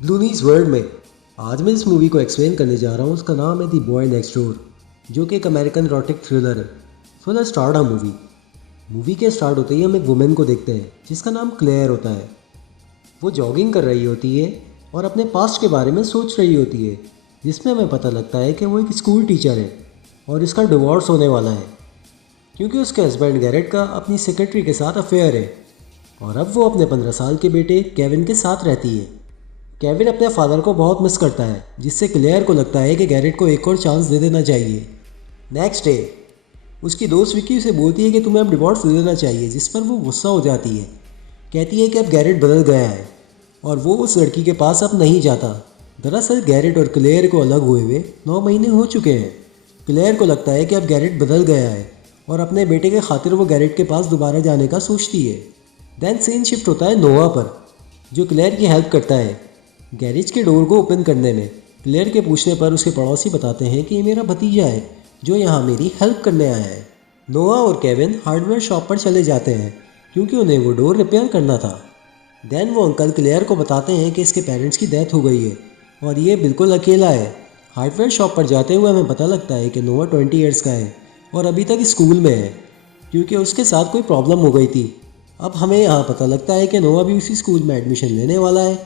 ब्लूनीज world में आज मैं इस मूवी को एक्सप्लेन करने जा रहा हूँ। उसका नाम है दी बॉय नेक्स्ट डोर, जो कि एक अमेरिकन रोटिक थ्रिलर है। So let's start a movie. Movie के स्टार्ट होते ही हम एक वुमेन को देखते हैं जिसका नाम क्लेयर होता है। वो जॉगिंग कर रही होती है और अपने पास्ट के बारे में सोच रही होती है, जिसमें हमें पता लगता है कि वो एक स्कूल टीचर है और इसका डिवोर्स होने वाला है क्योंकि उसके हस्बैंड गैरेट का अपनी सेक्रेटरी के साथ अफेयर है और अब वो अपने 15 साल के बेटे केविन के साथ रहती है। केविन अपने फादर को बहुत मिस करता है, जिससे क्लेयर को लगता है कि गैरेट को एक और चांस दे देना चाहिए। नेक्स्ट डे उसकी दोस्त विक्की उसे बोलती है कि तुम्हें अब डिवोर्स दे देना चाहिए, जिस पर वो गुस्सा हो जाती है। कहती है कि अब गैरेट बदल गया है और वो उस लड़की के पास अब नहीं जाता। दरअसल गैरेट और क्लेयर को अलग हुए 9 महीने हो चुके हैं। क्लेयर को लगता है कि अब गैरेट बदल गया है और अपने बेटे के खातिर वो गैरेट के पास दोबारा जाने का सोचती है। देन सीन शिफ्ट होता है नोआ पर, जो क्लेयर की हेल्प करता है गैरेज के डोर को ओपन करने में। क्लेयर के पूछने पर उसके पड़ोसी बताते हैं कि ये मेरा भतीजा है जो यहाँ मेरी हेल्प करने आया है। नोआ और केविन हार्डवेयर शॉप पर चले जाते हैं क्योंकि उन्हें वो डोर रिपेयर करना था। देन वो अंकल क्लेयर को बताते हैं कि इसके पेरेंट्स की डेथ हो गई है और ये बिल्कुल अकेला है। हार्डवेयर शॉप पर जाते हुए हमें पता लगता है कि नोआ 20 ईयर्स का है और अभी तक स्कूल में है क्योंकि उसके साथ कोई प्रॉब्लम हो गई थी। अब हमें यहाँ पता लगता है कि नोआ भी उसी स्कूल में एडमिशन लेने वाला है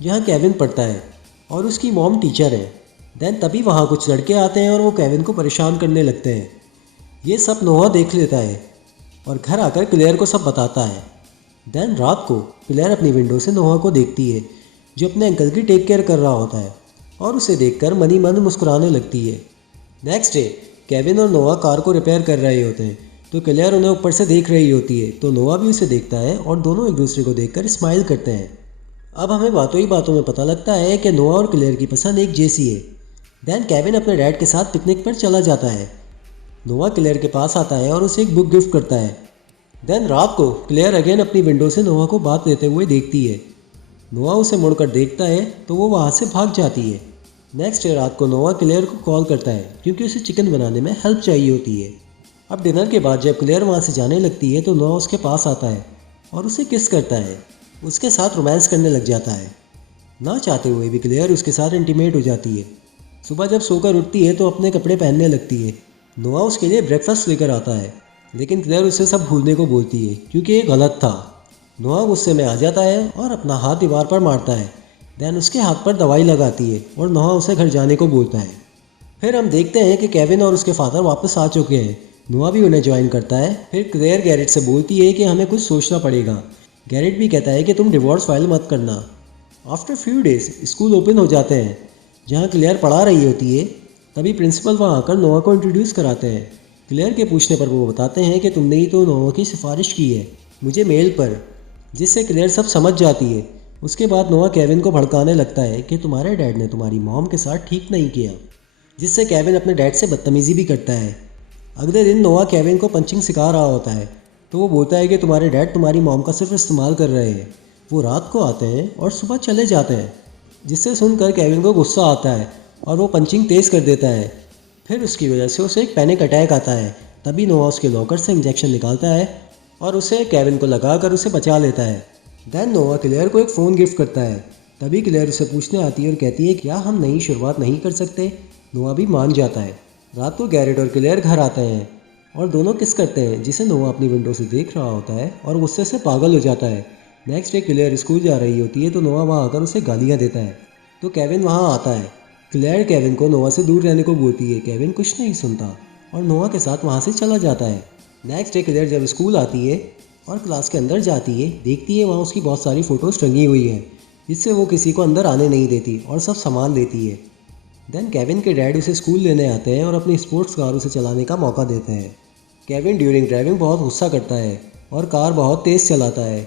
जहाँ केविन पढ़ता है और उसकी मॉम टीचर है। देन तभी वहाँ कुछ लड़के आते हैं और वो केविन को परेशान करने लगते हैं। ये सब नोआ देख लेता है और घर आकर क्लेयर को सब बताता है। देन रात को क्लेयर अपनी विंडो से नोआ को देखती है जो अपने अंकल की टेक केयर कर रहा होता है और उसे देखकर मनी मन मुस्कुराने लगती है। नेक्स्ट डे केविन और नोआ कार को रिपेयर कर रहे होते हैं तो क्लेयर उन्हें ऊपर से देख रही होती है, तो नोआ भी उसे देखता है और दोनों एक दूसरे को देखकर स्माइल करते हैं। अब हमें बातों ही बातों में पता लगता है कि नोआ और क्लेयर की पसंद एक जैसी है। देन केविन अपने डैड के साथ पिकनिक पर चला जाता है। नोआ क्लेयर के पास आता है और उसे एक बुक गिफ्ट करता है। देन रात को क्लेयर अगेन अपनी विंडो से नोआ को बात लेते हुए देखती है। नोआ उसे मुड़कर देखता है तो वो वहाँ से भाग जाती है। नेक्स्ट डे रात को नोआ क्लेयर को कॉल करता है क्योंकि उसे चिकन बनाने में हेल्प चाहिए होती है। अब डिनर के बाद जब क्लेयर वहाँ से जाने लगती है तो नोआ उसके पास आता है और उसे किस करता है, उसके साथ रोमांस करने लग जाता है। ना चाहते हुए भी क्लेयर उसके साथ इंटीमेट हो जाती है। सुबह जब सोकर उठती है तो अपने कपड़े पहनने लगती है। नोआ उसके लिए ब्रेकफास्ट लेकर आता है, लेकिन क्लेयर उसे सब भूलने को बोलती है क्योंकि ये गलत था। नोआ गुस्से में आ जाता है और अपना हाथ दीवार पर मारता है। देन उसके हाथ पर दवाई लगाती है और नोआ उसे घर जाने को बोलता है। फिर हम देखते हैं कि केविन और उसके फादर वापस आ चुके हैं। नोआ भी उन्हें ज्वाइन करता है। फिर क्लेयर गैरेट से बोलती है कि हमें कुछ सोचना पड़ेगा। गैरेट भी कहता है कि तुम डिवोर्स फाइल मत करना। After few days school open हो जाते हैं जहाँ क्लेयर पढ़ा रही होती है। तभी प्रिंसिपल वहाँ आकर नोआ को इंट्रोड्यूस कराते हैं। क्लेयर के पूछने पर वो बताते हैं कि तुमने ही तो नोआ की सिफारिश की है मुझे मेल पर, जिससे क्लेयर सब समझ जाती है। उसके बाद नोआ केविन को भड़काने लगता है कि तुम्हारे डैड ने तुम्हारी मॉम के साथ ठीक नहीं किया, जिससे केविन अपने डैड से बदतमीज़ी भी करता है। अगले दिन नोआ केविन को पंचिंग सिखा रहा होता है तो वो बोलता है कि तुम्हारे डैड तुम्हारी मॉम का सिर्फ इस्तेमाल कर रहे हैं। वो रात को आते हैं और सुबह चले जाते हैं, जिससे सुनकर केविन को गुस्सा आता है और वो पंचिंग तेज़ कर देता है। फिर उसकी वजह से उसे एक पैनिक अटैक आता है। तभी नोआ उसके लॉकर से इंजेक्शन निकालता है और उसे केविन को लगाकर उसे बचा लेता है। देन नोआ क्लेयर को एक फ़ोन गिफ्ट करता है। तभी क्लेयर उसे पूछने आती है और कहती है क्या हम नई शुरुआत नहीं कर सकते। नोआ भी मान जाता है। रात को गैरेट और क्लेयर घर आते हैं और दोनों किस करते हैं, जिसे नोआ अपनी विंडो से देख रहा होता है और गुस्से से पागल हो जाता है। नेक्स्ट डे क्लेयर स्कूल जा रही होती है तो नोआ वहाँ आकर उसे गालियाँ देता है। तो केविन वहाँ आता है। क्लेयर केविन को नोआ से दूर रहने को बोलती है। केविन कुछ नहीं सुनता और नोआ के साथ वहाँ से चला जाता है। नेक्स्ट डे क्लेयर जब स्कूल आती है और क्लास के अंदर जाती है, देखती है वहाँ उसकी बहुत सारी फ़ोटोज़ टंगी हुई है, जिससे वो किसी को अंदर आने नहीं देती और सब सामान लेती है। देन केविन के डैड उसे स्कूल लेने आते हैं और अपनी स्पोर्ट्स कार उसे चलाने का मौका देते हैं। केविन ड्यूरिंग ड्राइविंग बहुत गुस्सा करता है और कार बहुत तेज़ चलाता है।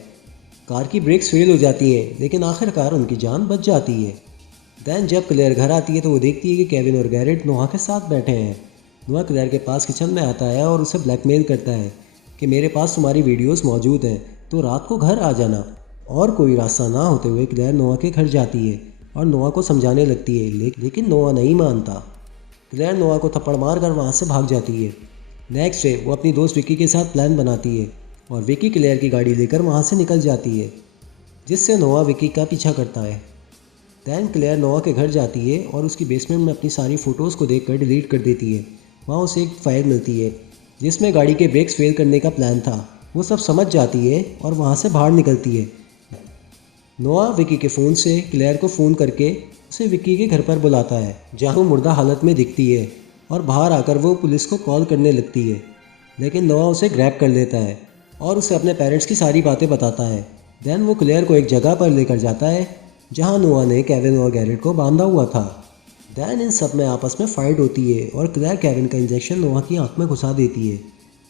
कार की ब्रेक्स फेल हो जाती है, लेकिन आखिरकार उनकी जान बच जाती है। देन जब क्लेयर घर आती है तो वो देखती है कि केविन और गैरेट नोआ के साथ बैठे हैं। नोआ क्लेयर के पास किचन में आता है और उसे ब्लैकमेल करता है कि मेरे पास तुम्हारी वीडियोस मौजूद हैं तो रात को घर आ जाना। और कोई रास्ता ना होते हुए क्लेयर नोआ के घर जाती है और नोआ को समझाने लगती है, लेकिन नोआ नहीं मानता। क्लेयर नोआ को थप्पड़ मार कर वहाँ से भाग जाती है। नेक्स्ट डे वो अपनी दोस्त विक्की के साथ प्लान बनाती है और विक्की क्लेयर की गाड़ी लेकर वहाँ से निकल जाती है, जिससे नोआ विक्की का पीछा करता है। दैन क्लेयर नोआ के घर जाती है और उसकी बेसमेंट में अपनी सारी फ़ोटोज़ को देखकर डिलीट कर देती है। वहाँ उसे एक फाइल मिलती है जिसमें गाड़ी के ब्रेक्स फेल करने का प्लान था। वो सब समझ जाती है और वहाँ से बाहर निकलती है। नोआ विकी के फ़ोन से क्लेयर को फ़ोन करके उसे विकी के घर पर बुलाता है, जहाँ वो मुर्दा हालत में दिखती है और बाहर आकर वो पुलिस को कॉल करने लगती है। लेकिन नोआ उसे ग्रैब कर लेता है और उसे अपने पेरेंट्स की सारी बातें बताता है। देन वो क्लेयर को एक जगह पर लेकर जाता है जहाँ नोआ ने केविन और गैरेट को बांधा हुआ था। देन इन सब में आपस में फाइट होती है और क्लेयर केविन का इंजेक्शन नोआ की आंख में घुसा देती है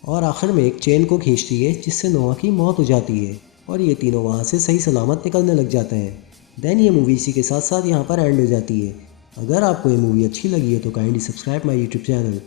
और आखिर में एक चेन को खींचती है जिससे नोआ की मौत हो जाती है और ये तीनों वहाँ से सही सलामत निकलने लग जाते हैं। देन ये मूवी इसी के साथ साथ यहाँ पर एंड हो जाती है। अगर आपको ये मूवी अच्छी लगी है तो kindly subscribe my YouTube channel.